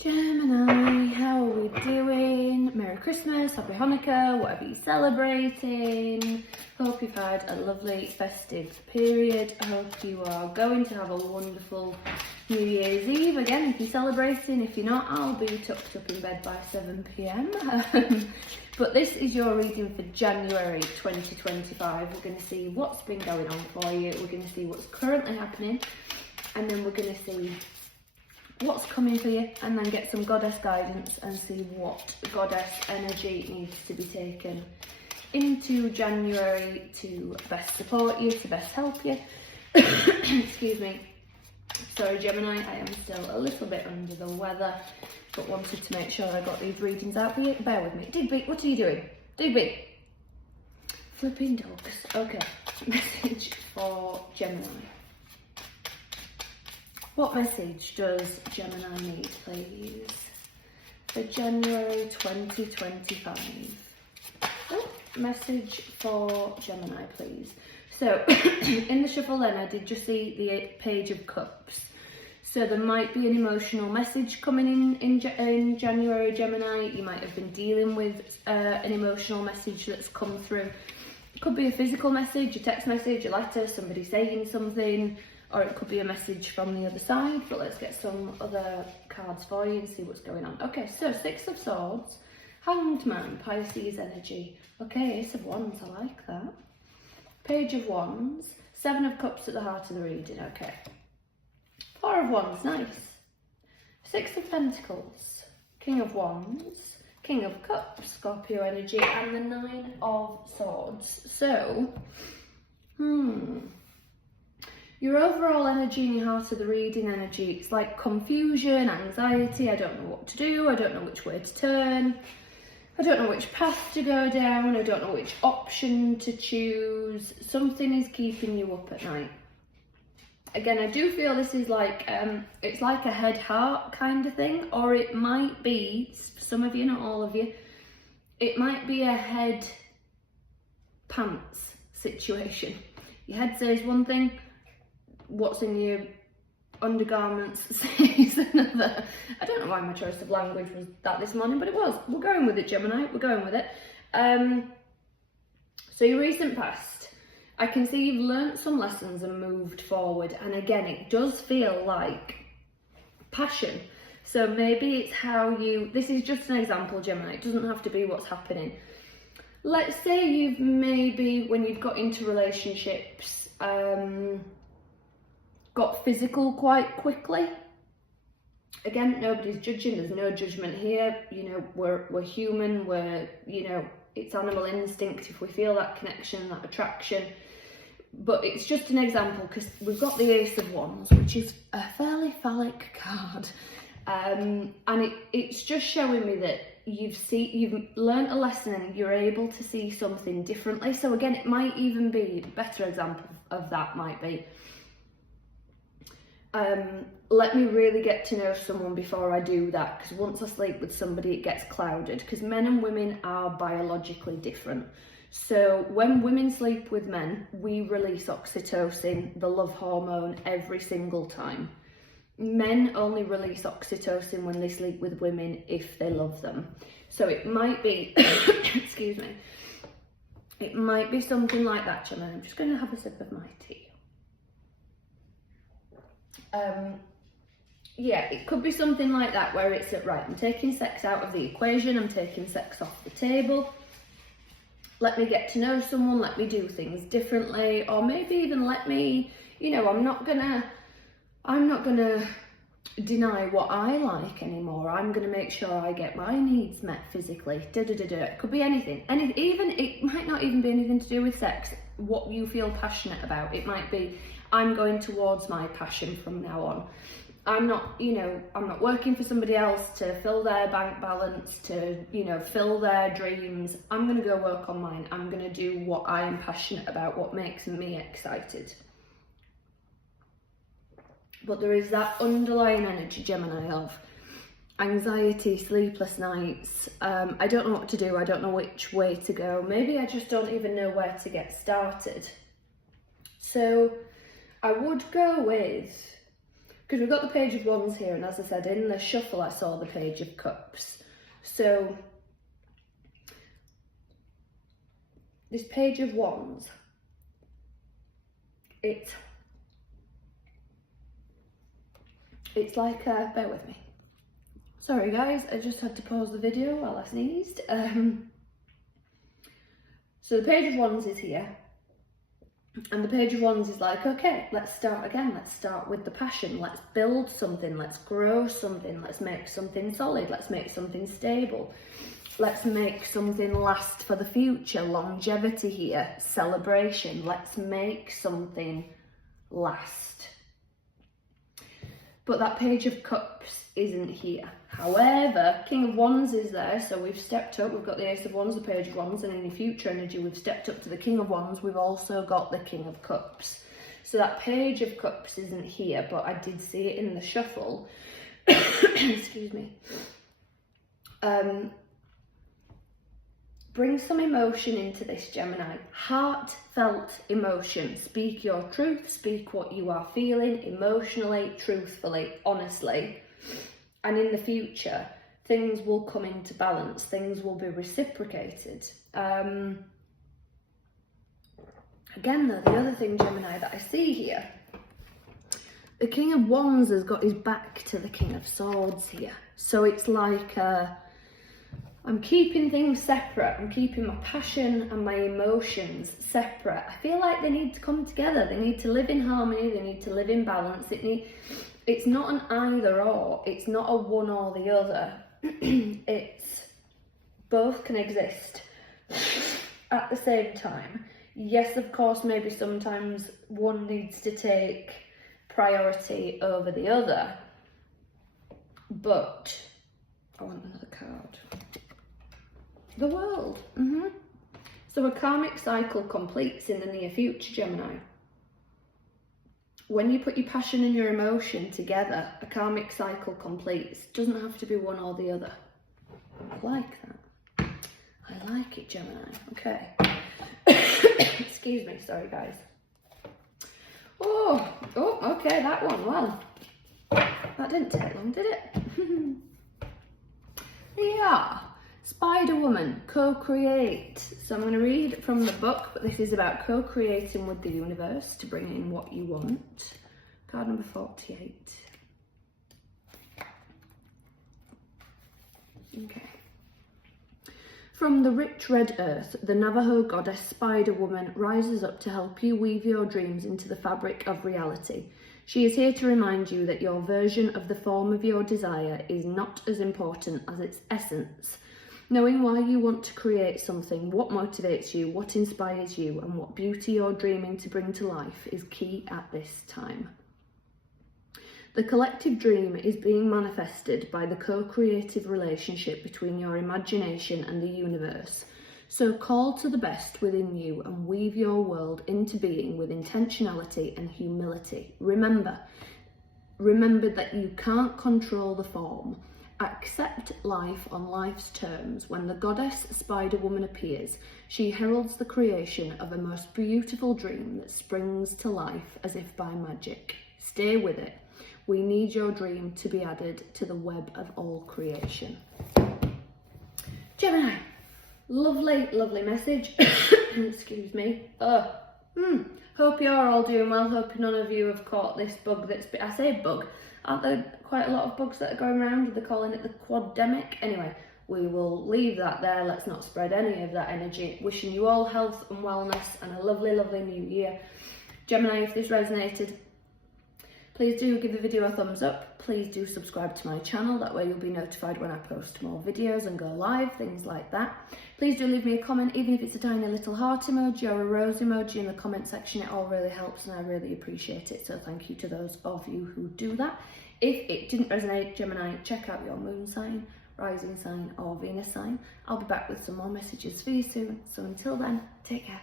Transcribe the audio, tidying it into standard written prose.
Gemini, how are we doing? Merry Christmas, Happy Hanukkah, whatever you're celebrating. Hope you've had a lovely festive period. I hope you are going to have a wonderful New Year's Eve. Again, if you're celebrating, if you're not, I'll be tucked up in bed by 7 p.m. But this is your reading for January 2025. We're going to see what's been going on for you. We're going to see what's currently happening. And then we're going to see what's coming for you, and then get some goddess guidance and see what goddess energy needs to be taken into January to best support you, to best help you. Excuse me. Sorry Gemini, I am still a little bit under the weather, but wanted to make sure I got these readings out for you. Bear with me. Digby, what are you doing? Digby. Flipping dogs. Okay, message for Gemini. What message does Gemini need, please, for January 2025? Oh, message for Gemini, please. So, in the shuffle then, I did just see the Page of Cups. So there might be an emotional message coming in January, Gemini. You might have been dealing with an emotional message that's come through. It could be a physical message, a text message, a letter, somebody saying something, or it could be a message from the other side, but let's get some other cards for you and see what's going on. Okay, so Six of Swords, Hanged Man, Pisces energy. Okay, Ace of Wands, I like that. Page of Wands, Seven of Cups at the heart of the reading, okay. Four of Wands, nice. Six of Pentacles, King of Wands, King of Cups, Scorpio energy, and the Nine of Swords. So, your overall energy in your heart of the reading energy, it's like confusion, anxiety, I don't know what to do, I don't know which way to turn, I don't know which path to go down, I don't know which option to choose. Something is keeping you up at night. Again, I do feel this is like, it's like a head-heart kind of thing, or it might be, for some of you, not all of you, it might be a head-pants situation. Your head says one thing, what's in your undergarments says another. I don't know why my choice of language was that this morning, but it was. We're going with it, Gemini. We're going with it. So your recent past, I can see you've learnt some lessons and moved forward. And again, it does feel like passion. So maybe it's how you, this is just an example, Gemini. It doesn't have to be what's happening. Let's say you've maybe, when you've got into relationships, got physical quite quickly. Again, nobody's judging, there's no judgment here. You know, we're human, it's animal instinct if we feel that connection, that attraction. But it's just an example because we've got the Ace of Wands, which is a fairly phallic card. And it's just showing me that you've learned a lesson and you're able to see something differently. So again, it might even be, a better example of that might be, let me really get to know someone before I do that, because once I sleep with somebody it gets clouded, because men and women are biologically different. So when women sleep with men, we release oxytocin, the love hormone, every single time. Men only release oxytocin when they sleep with women if they love them. So it might be, excuse me, it might be something like that, Gemini. I'm just going to have a sip of my tea. Yeah, it could be something like that where it's right, I'm taking sex out of the equation, I'm taking sex off the table. Let me get to know someone, let me do things differently, or maybe even let me, I'm not gonna deny what I like anymore. I'm gonna make sure I get my needs met physically. It could be anything. It might not even be anything to do with sex, what you feel passionate about. It might be, I'm going towards my passion from now on. I'm not working for somebody else to fill their bank balance, to, fill their dreams. I'm going to go work on mine. I'm going to do what I am passionate about, what makes me excited. But there is that underlying energy, Gemini, of anxiety, sleepless nights. I don't know what to do. I don't know which way to go. Maybe I just don't even know where to get started. So I would go with Because we've got the Page of Wands here, and as I said, in the shuffle I saw the Page of Cups. So this Page of Wands, it's like, bear with me. Sorry guys, I just had to pause the video while I sneezed. So the Page of Wands is here. And the Page of Wands is like, okay, let's start again. Let's start with the passion. Let's build something. Let's grow something. Let's make something solid. Let's make something stable. Let's make something last for the future. Longevity here. Celebration. Let's make something last. But that Page of Cups isn't here. However, King of Wands is there, so we've stepped up. We've got the Ace of Wands, the Page of Wands, and in the future energy, we've stepped up to the King of Wands. We've also got the King of Cups. So that Page of Cups isn't here, but I did see it in the shuffle. Excuse me. Bring some emotion into this, Gemini. Heartfelt emotion. Speak your truth. Speak what you are feeling emotionally, truthfully, honestly. And in the future, things will come into balance. Things will be reciprocated. Again, though, the other thing, Gemini, that I see here, the King of Wands has got his back to the King of Swords here. So it's like, I'm keeping things separate. I'm keeping my passion and my emotions separate. I feel like they need to come together. They need to live in harmony. They need to live in balance. It's not an either or. It's not a one or the other. It's both can exist at the same time. Yes, of course, maybe sometimes one needs to take priority over the other. But I want another card. The World. So a karmic cycle completes in the near future, Gemini. When you put your passion and your emotion together, a karmic cycle completes. Doesn't have to be one or the other. I like that. I like it, Gemini. Okay. Excuse me, sorry guys. Oh, okay, that one. Well, that didn't take long, did it? Yeah. Spider Woman, co-create. So I'm going to read from the book, but this is about co-creating with the universe to bring in what you want. Card number 48. Okay. From the rich red earth, the Navajo goddess Spider Woman rises up to help you weave your dreams into the fabric of reality. She is here to remind you that your version of the form of your desire is not as important as its essence. Knowing why you want to create something, what motivates you, what inspires you, and what beauty you're dreaming to bring to life is key at this time. The collective dream is being manifested by the co-creative relationship between your imagination and the universe. So call to the best within you and weave your world into being with intentionality and humility. Remember that you can't control the form. Accept life on life's terms. When the goddess Spider Woman appears, she heralds the creation of a most beautiful dream that springs to life as if by magic. Stay with it. We need your dream to be added to the web of all creation. Gemini, lovely, lovely message. Excuse me. Hope you're all doing well. Hope none of you have caught this bug I say bug. Aren't there quite a lot of bugs that are going around? They're calling it the quademic. Anyway, we will leave that there. Let's not spread any of that energy. Wishing you all health and wellness and a lovely, lovely new year. Gemini, if this resonated, please do give the video a thumbs up. Please do subscribe to my channel. That way you'll be notified when I post more videos and go live, things like that. Please do leave me a comment, even if it's a tiny little heart emoji or a rose emoji in the comment section. It all really helps and I really appreciate it. So thank you to those of you who do that. If it didn't resonate, Gemini, check out your moon sign, rising sign or Venus sign. I'll be back with some more messages for you soon. So until then, take care.